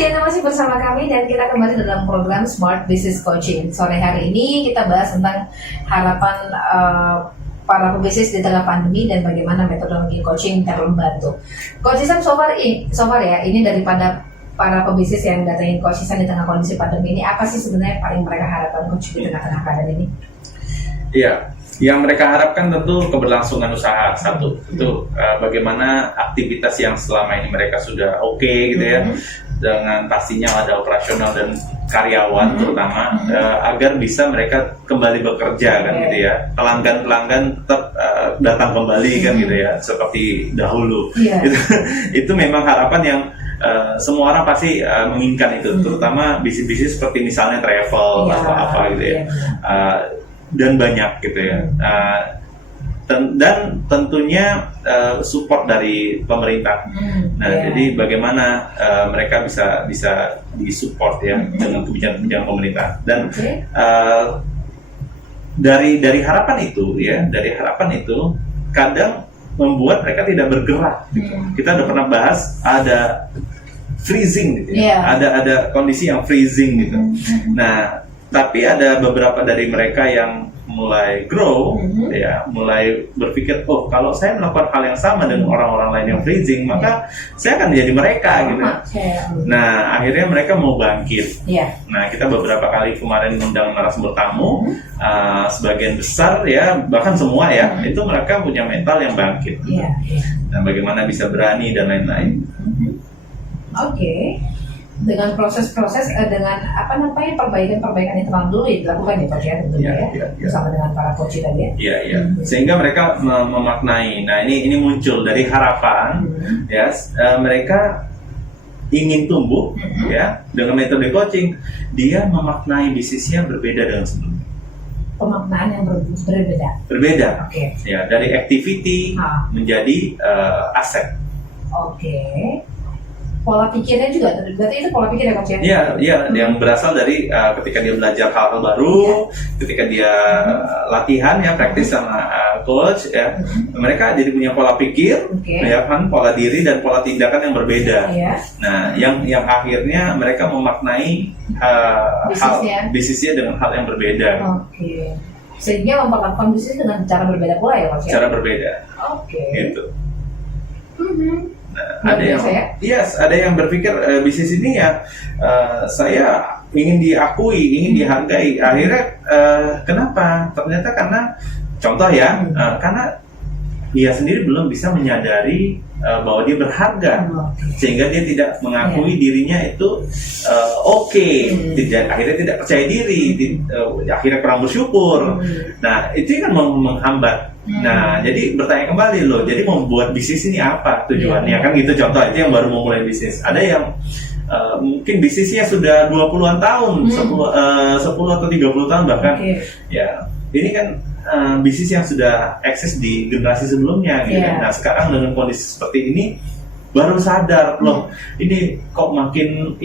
kasih Anda masih bersama kami dan kita kembali dalam program Smart Business Coaching. Sore hari ini kita bahas tentang harapan para pebisnis di tengah pandemi dan bagaimana metodologi coaching dalam membantu. Coach Ihsan, so far ya, ini daripada para pebisnis yang datangin Coach Ihsan di tengah kondisi pandemi ini, apa sih sebenarnya yang paling mereka harapkan coach di tengah-tengah keadaan ini? Iya, yang mereka harapkan tentu keberlangsungan usaha satu. Itu bagaimana aktivitas yang selama ini mereka sudah oke gitu ya, dengan pastinya ada operasional dan karyawan terutama, agar bisa mereka kembali bekerja kan gitu ya. Pelanggan-pelanggan tetap datang kembali kan gitu ya, seperti dahulu. Itu memang harapan yang semua orang pasti menginginkan itu, terutama bisnis-bisnis seperti misalnya travel atau apa gitu ya. Dan banyak gitu ya, dan tentunya support dari pemerintah. Jadi bagaimana mereka bisa disupport ya dengan kebijakan-kebijakan pemerintah. Dan dari harapan itu ya, kadang membuat mereka tidak bergerak. Gitu. Kita udah pernah bahas ada freezing gitu ya, ada kondisi yang freezing gitu. Nah, tapi ada beberapa dari mereka yang mulai grow, ya, mulai berpikir, oh kalau saya melakukan hal yang sama dengan orang-orang lain yang freezing, maka saya akan menjadi mereka, gitu. Nah, akhirnya mereka mau bangkit. Nah, kita beberapa kali kemarin mengundang narasumber tamu, sebagian besar ya, bahkan semua ya, itu mereka punya mental yang bangkit. Nah, bagaimana bisa berani dan lain-lain. Dengan proses-proses dengan perbaikan yang terang dulu dilakukan ya Coach ya, tentunya bersama dengan para coach tadi ya. Sehingga mereka memaknai. Nah, ini muncul dari harapan ya, mereka ingin tumbuh ya dengan metode coaching. Dia memaknai bisnisnya berbeda dengan sebelumnya. Pemaknaan yang berbeda. Ya, dari activity menjadi aset. Pola pikirnya juga, berarti itu pola pikir ya Coach ya? Iya, yang berasal dari ketika dia belajar hal-hal baru, ketika dia latihan ya, praktis sama coach ya, mereka jadi punya pola pikir, ya kan, pola diri dan pola tindakan yang berbeda. Nah, yang akhirnya mereka memaknai bisnisnya dengan hal yang berbeda. Sehingga memperlakukan bisnis dengan cara berbeda pula ya Coach ya? Cara berbeda. Gitu. Nah, ada yang berpikir bisnis ini ya, saya ingin diakui, ingin dihargai. Akhirnya kenapa? Ternyata karena contoh ya, karena dia sendiri belum bisa menyadari bahwa dia berharga, sehingga dia tidak mengakui dirinya itu akhirnya tidak percaya diri, akhirnya kurang bersyukur. Nah, itu kan menghambat. Nah, jadi bertanya kembali loh, jadi membuat bisnis ini apa tujuannya, kan gitu contoh. Itu yang baru mau mulai bisnis. Ada yang mungkin bisnisnya sudah 20-an tahun, 10 atau 30 tahun bahkan. Ya, ini kan bisnis yang sudah eksis di generasi sebelumnya gitu. Nah, sekarang dengan kondisi seperti ini baru sadar loh, ini kok makin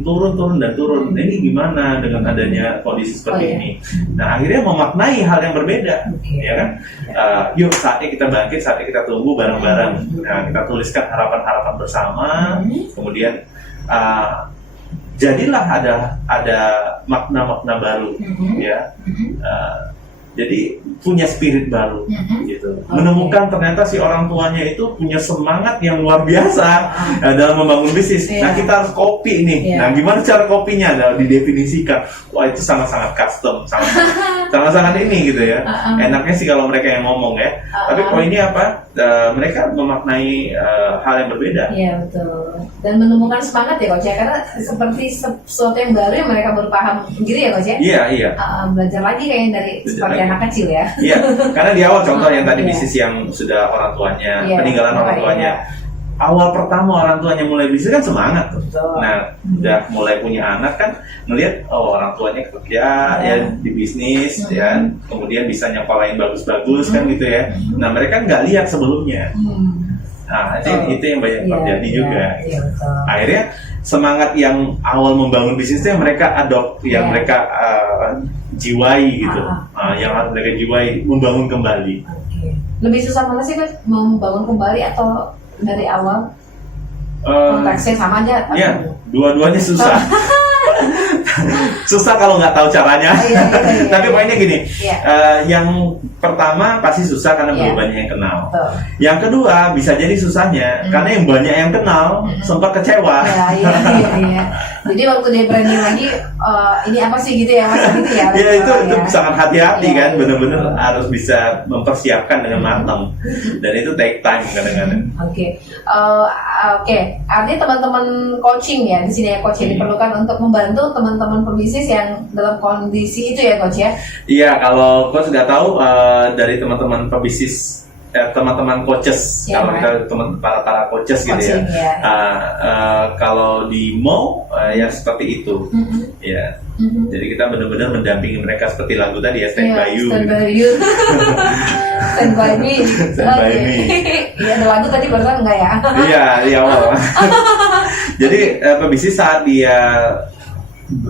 turun. Ini gimana dengan adanya kondisi seperti ini. Nah, akhirnya memaknai hal yang berbeda, ya kan? Yuk, saatnya kita bangkit, saatnya kita tumbuh bareng-bareng. Nah, kita tuliskan harapan-harapan bersama, kemudian jadilah ada makna-makna baru, ya. Jadi punya spirit baru, gitu. Menemukan ternyata si orang tuanya itu punya semangat yang luar biasa dalam membangun bisnis. Nah, kita harus copy nih. Nah, gimana cara kopinya? Nah, didefinisikan. Wah, itu sangat-sangat custom, sangat-sangat ini gitu ya. Enaknya sih kalau mereka yang ngomong ya. Tapi poinnya apa? Mereka memaknai hal yang berbeda. Iya, betul. Dan menemukan semangat ya Coach ya, karena seperti sesuatu yang baru yang mereka baru paham gitu ya Coach ya. Iya. Belajar lagi kayak dari seperti anak kecil ya. Iya, karena di awal contoh yang tadi bisnis yang sudah orang tuanya, peninggalan orang tuanya. Awal pertama orang tuanya mulai bisnis kan semangat tuh. Nah, udah mulai punya anak kan ngelihat orang tuanya kerja ya di bisnis ya, kemudian bisa nyekolahin bagus-bagus kan gitu ya. Nah, mereka nggak lihat sebelumnya. Nah, itu yang banyak terjadi juga. Akhirnya semangat yang awal membangun bisnisnya mereka adopt, yang mereka jiwai gitu, yang harus mereka jiwai, membangun kembali. Lebih susah mana sih Mas, membangun kembali atau dari awal konteksnya sama aja? Dua-duanya susah. Susah kalau nggak tahu caranya. Tapi poinnya gini, yang pertama pasti susah karena belum banyak yang kenal. Yang kedua bisa jadi susahnya karena yang banyak yang kenal sempat kecewa. Jadi waktu dia branding lagi, ini apa sih gitu ya, masa gitu ya? Ya itu sangat hati-hati kan, benar-benar harus bisa mempersiapkan dengan matang. Dan itu take time kadang-kadang. Oke. Artinya teman-teman coaching ya di sini ya, coach yang diperlukan untuk membantu teman-teman pebisnis yang dalam kondisi itu ya, coach ya? Iya, kalau coach sudah tahu dari teman-teman pebisnis, teman-teman coaches, kalau kita para coaches gitu ya. Kalau di Mo ya seperti itu, ya. Jadi kita benar-benar mendampingi mereka seperti lagu tadi ya, Stand By You. Stand By You. Stand By Me. Stand By Me. Iya, ada lagu tadi barusan enggak ya? Iya, di awal. Jadi pebisnis saat dia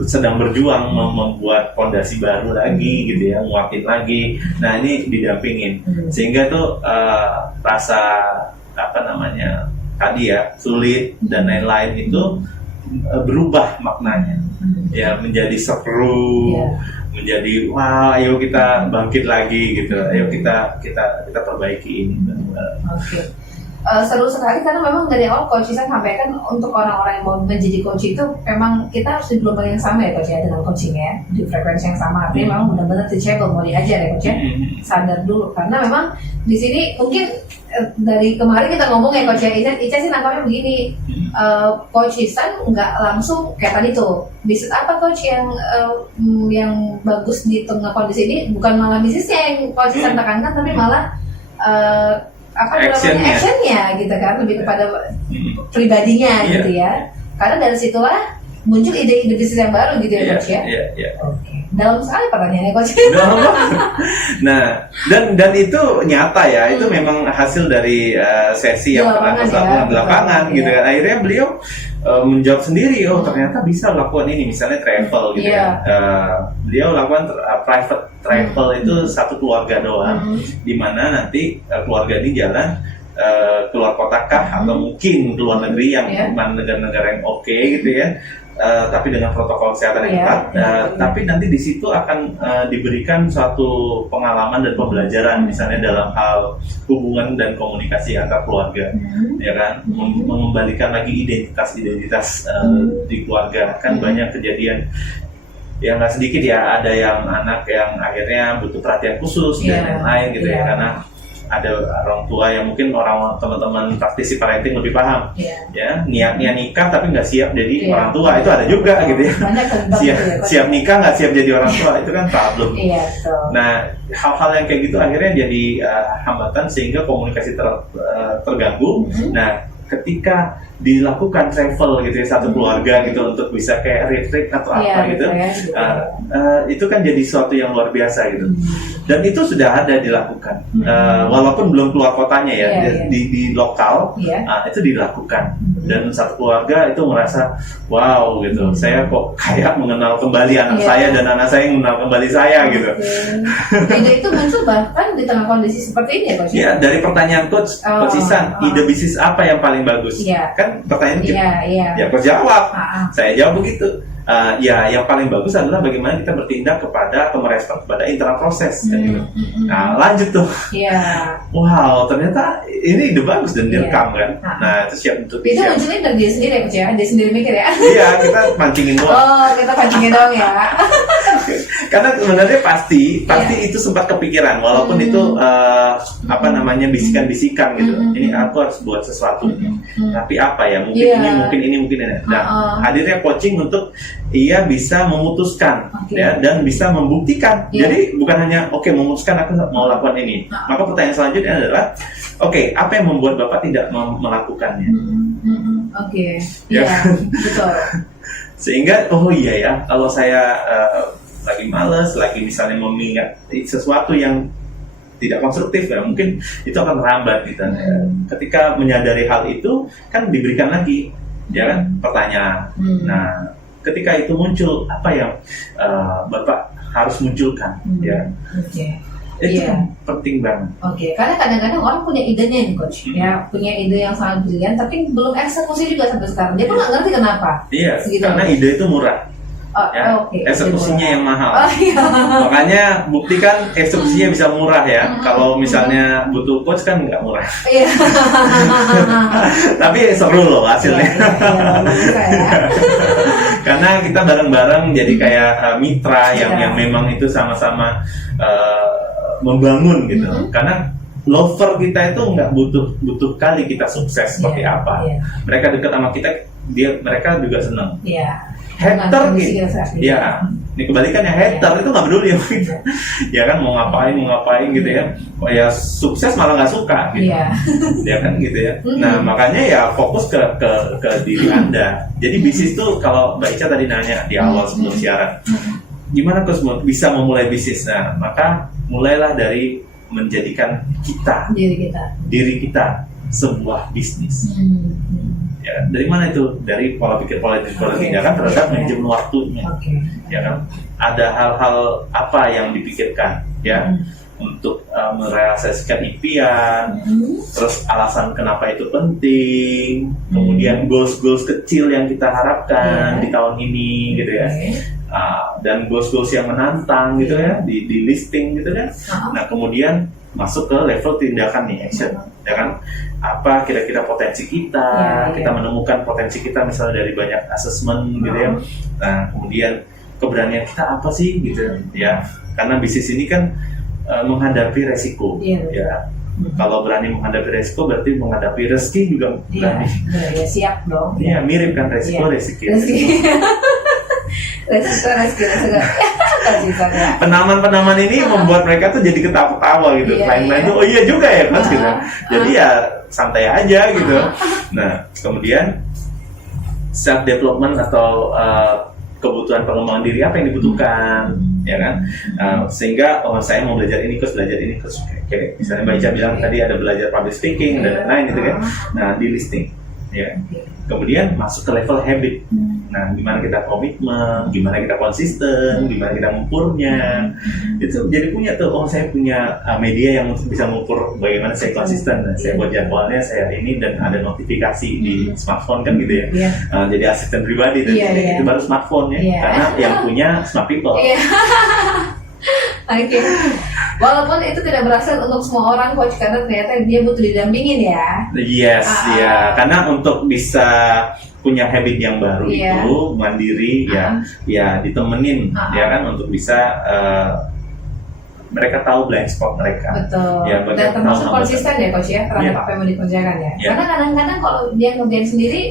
sedang berjuang membuat fondasi baru lagi gitu ya, nguatin lagi. Nah ini didampingin sehingga tuh rasa tadi ya sulit dan lain-lain itu berubah maknanya ya, menjadi seru, menjadi wah ayo kita bangkit lagi gitu, ayo kita perbaiki ini. Oke. Seru sekali karena memang dari awal coach Isan sampaikan untuk orang-orang yang mau menjadi coach itu memang kita harus di gelombang yang sama ya, coach ya, dengan coaching ya, di frekuensi yang sama. Artinya memang benar-benar teachable, mau diajar ya, coach ya, sadar dulu karena memang di sini mungkin dari kemarin kita ngomong ya, coach ya, Ica sih nangkapnya begini, coach Isan nggak langsung kayak tadi tuh bisnis apa coach yang bagus di tengah kondisi ini, bukan malah bisnisnya yang coach Isan tekankan tapi malah actionnya gitu kan, lebih kepada pribadinya gitu ya, karena dari situlah muncul ide-ide bisnis yang baru gitu ya, coach ya. Oke. Dalam sekali pertanyaannya, coach. Nah, dan itu nyata ya, itu memang hasil dari sesi yang pernah kita lakukan di lapangan gitu kan. Akhirnya beliau menjawab sendiri, oh ternyata bisa lakukan ini, misalnya travel gitu ya. Beliau lakukan private travel itu satu keluarga doang, di mana nanti keluarga ini jalan keluar kota kah atau mungkin keluar negeri yang negara-negara yang oke gitu ya. Tapi dengan protokol kesehatan yang ketat, tapi nanti di situ akan diberikan suatu pengalaman dan pembelajaran, misalnya dalam hal hubungan dan komunikasi antar keluarga, ya kan, mengembalikan lagi identitas di keluarga. Kan banyak kejadian yang nggak sedikit ya, ada yang anak yang akhirnya butuh perhatian khusus dan lain-lain gitu ya, karena ada orang tua yang mungkin teman-teman praktisi parenting lebih paham, ya niatnya nikah tapi nggak siap jadi orang tua, itu ada juga gitu ya. Siap nikah nggak siap jadi orang tua, itu kan problem. Nah hal-hal yang kayak gitu akhirnya jadi hambatan sehingga komunikasi terganggu. Nah ketika dilakukan travel gitu ya, satu keluarga gitu untuk bisa kayak retreat atau apa gitu, itu kan jadi sesuatu yang luar biasa gitu. Dan itu sudah ada dilakukan, walaupun belum keluar kotanya ya, di lokal itu dilakukan. Dan satu keluarga itu merasa wow gitu, saya kok kayak mengenal kembali anak saya dan anak saya yang mengenal kembali saya gitu. Ide itu muncul bahkan di tengah kondisi seperti ini ya, coach? Ya, dari pertanyaan coach Isan, ide bisnis apa yang paling bagus? Kan pertanyaan kita, ya coach jawab, saya jawab begitu. Ya yang paling bagus adalah bagaimana kita bertindak kepada atau merespon kepada internal proses kan gitu. Nah lanjut tuh, wow ternyata ini ide bagus dan direkam kan. Nah itu siap untuk itu munculnya dari dia sendiri ya, coach ya, dia sendiri mikir ya. Iya, kita pancingin doang. Kita pancingin doang ya. Karena sebenarnya pasti itu sempat kepikiran, walaupun itu bisikan-bisikan gitu. Ini aku harus buat sesuatu, tapi apa ya, mungkin ini. Nah hadirnya coaching untuk ia bisa memutuskan ya, dan bisa membuktikan. Jadi bukan hanya memutuskan aku mau lakukan ini. Maka pertanyaan selanjutnya adalah apa yang membuat Bapak tidak melakukannya? Betul. Sehingga kalau saya lagi malas, lagi misalnya mengingat sesuatu yang tidak konstruktif ya, mungkin itu akan merambat gitu. Ketika menyadari hal itu kan diberikan lagi ya kan pertanyaan. Nah ketika itu muncul, apa yang Bapak harus munculkan ya? Itu kan penting banget. Oke, karena kadang-kadang orang punya idenya nih coach, ya punya ide yang sangat brilian, tapi belum eksekusi juga sampai sekarang. Dia tuh nggak ngerti kenapa. Iya, Segitu. karena ide itu murah. Ya, eksekusinya yang mahal. Makanya buktikan eksekusinya bisa murah ya. Kalau misalnya butuh coach kan nggak murah. Iya. Tapi seru loh hasilnya. Karena kita bareng-bareng jadi kayak mitra yang memang itu sama-sama membangun gitu. Karena lover kita itu nggak butuh kali kita sukses seperti apa. Mereka dekat sama kita, mereka juga senang. Hater gitu, ya. Ini kebalikannya, hater itu nggak peduli ya, ya kan mau ngapain gitu ya. Oh ya sukses malah nggak suka gitu, ya kan gitu ya. Nah makanya ya fokus ke diri Anda. Jadi bisnis tuh kalau Mbak Ica tadi nanya di awal sebelum siaran, gimana Coach bisa memulai bisnis? Nah maka mulailah dari menjadikan diri kita sebuah bisnis. Ya, dari mana itu? Dari pola pikir, pola tindakan terhadap manajemen waktunya. Ya kan? Ada hal-hal apa yang dipikirkan ya untuk merealisasikan impian, terus alasan kenapa itu penting, kemudian goals kecil yang kita harapkan di tahun ini gitu ya. Dan goals yang menantang gitu ya, di listing gitu kan. Nah, kemudian masuk ke level tindakan nih, action, ya kan? Apa kira-kira potensi kita, kita menemukan potensi kita misalnya dari banyak assessment gitu ya. Nah, kemudian keberanian kita apa sih gitu ya? Karena bisnis ini kan menghadapi resiko, ya. Kalau berani menghadapi resiko berarti menghadapi rezeki juga berani. Iya, siap dong. Iya, mirip kan resiko. Penaman ini membuat mereka tuh jadi ketawa-ketawa gitu. Lain-lain tuh, oh iya juga ya Mas gitu. Jadi ya santai aja gitu. Nah, kemudian self development atau kebutuhan pengembangan diri apa yang dibutuhkan, ya kan? Sehingga saya mau belajar ini, belajar ini, Oke. Misalnya Mbak Ica bilang tadi ada belajar public speaking dan lain-lain gitu kan. Nah, di listing, ya. Kemudian masuk ke level habit. Nah, gimana kita komitmen, gimana kita konsisten, gimana kita mengukurnya. Itu jadi punya tuh, saya punya media yang bisa mengukur bagaimana saya konsisten. Nah, saya buat jadwalnya, saya ini dan ada notifikasi di smartphone kan gitu ya. Jadi asisten pribadi dan itu baru smartphone ya, karena yang punya smart people. Oke. Walaupun itu tidak berhasil untuk semua orang coach, karena ternyata dia butuh didampingin ya. Yes, karena untuk bisa punya habit yang baru itu mandiri ya ditemenin ya kan untuk bisa mereka tahu blind spot mereka. Betul. Ya, dan termasuk konsisten ya coach ya terhadap apa yang mau dikerjakan ya. Karena kadang-kadang kalau dia ngerjain sendiri,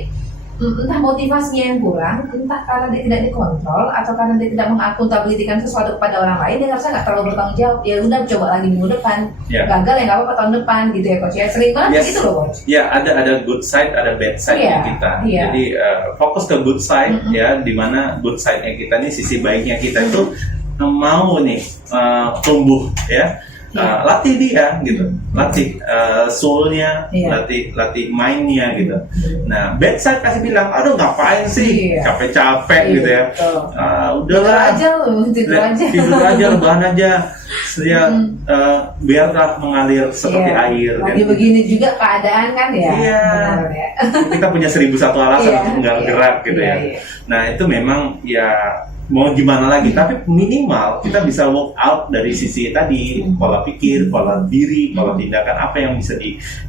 entah motivasinya yang kurang, entah karena dia tidak dikontrol atau karena dia tidak mengakuntabilitikan sesuatu kepada orang lain, dia ngerasa nggak terlalu bertanggung jawab. Ya udah, coba lagi minggu depan, gagal ya nggak apa-apa tahun depan gitu ya coach ya. Sering banget gitu loh coach. Ya, ada good side, ada bad side kita. Jadi fokus ke good side ya, dimana good side-nya kita nih, sisi baiknya kita itu mau nih tumbuh ya. Latih dia gitu, latih soul-nya, latih mind-nya gitu. Nah, bad side kasih bilang, aduh ngapain sih, capek-capek gitu ya. Udahlah, tidur aja, rebahan aja. Saya biarlah mengalir seperti air. Lagi begini juga keadaan kan ya. Iya. Kita punya 1001 alasan nggak gerak gitu ya. Nah, itu memang ya mau gimana lagi, tapi minimal kita bisa work out dari sisi tadi, pola pikir, pola diri, pola tindakan apa yang bisa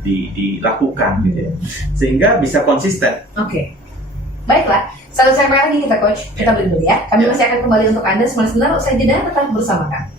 dilakukan gitu ya, sehingga bisa konsisten. Oke. Baiklah, satu segmen lagi kita coach, kita beri dulu ya. Kami masih akan kembali untuk Anda semua listener, usai jeda tetap bersama kami.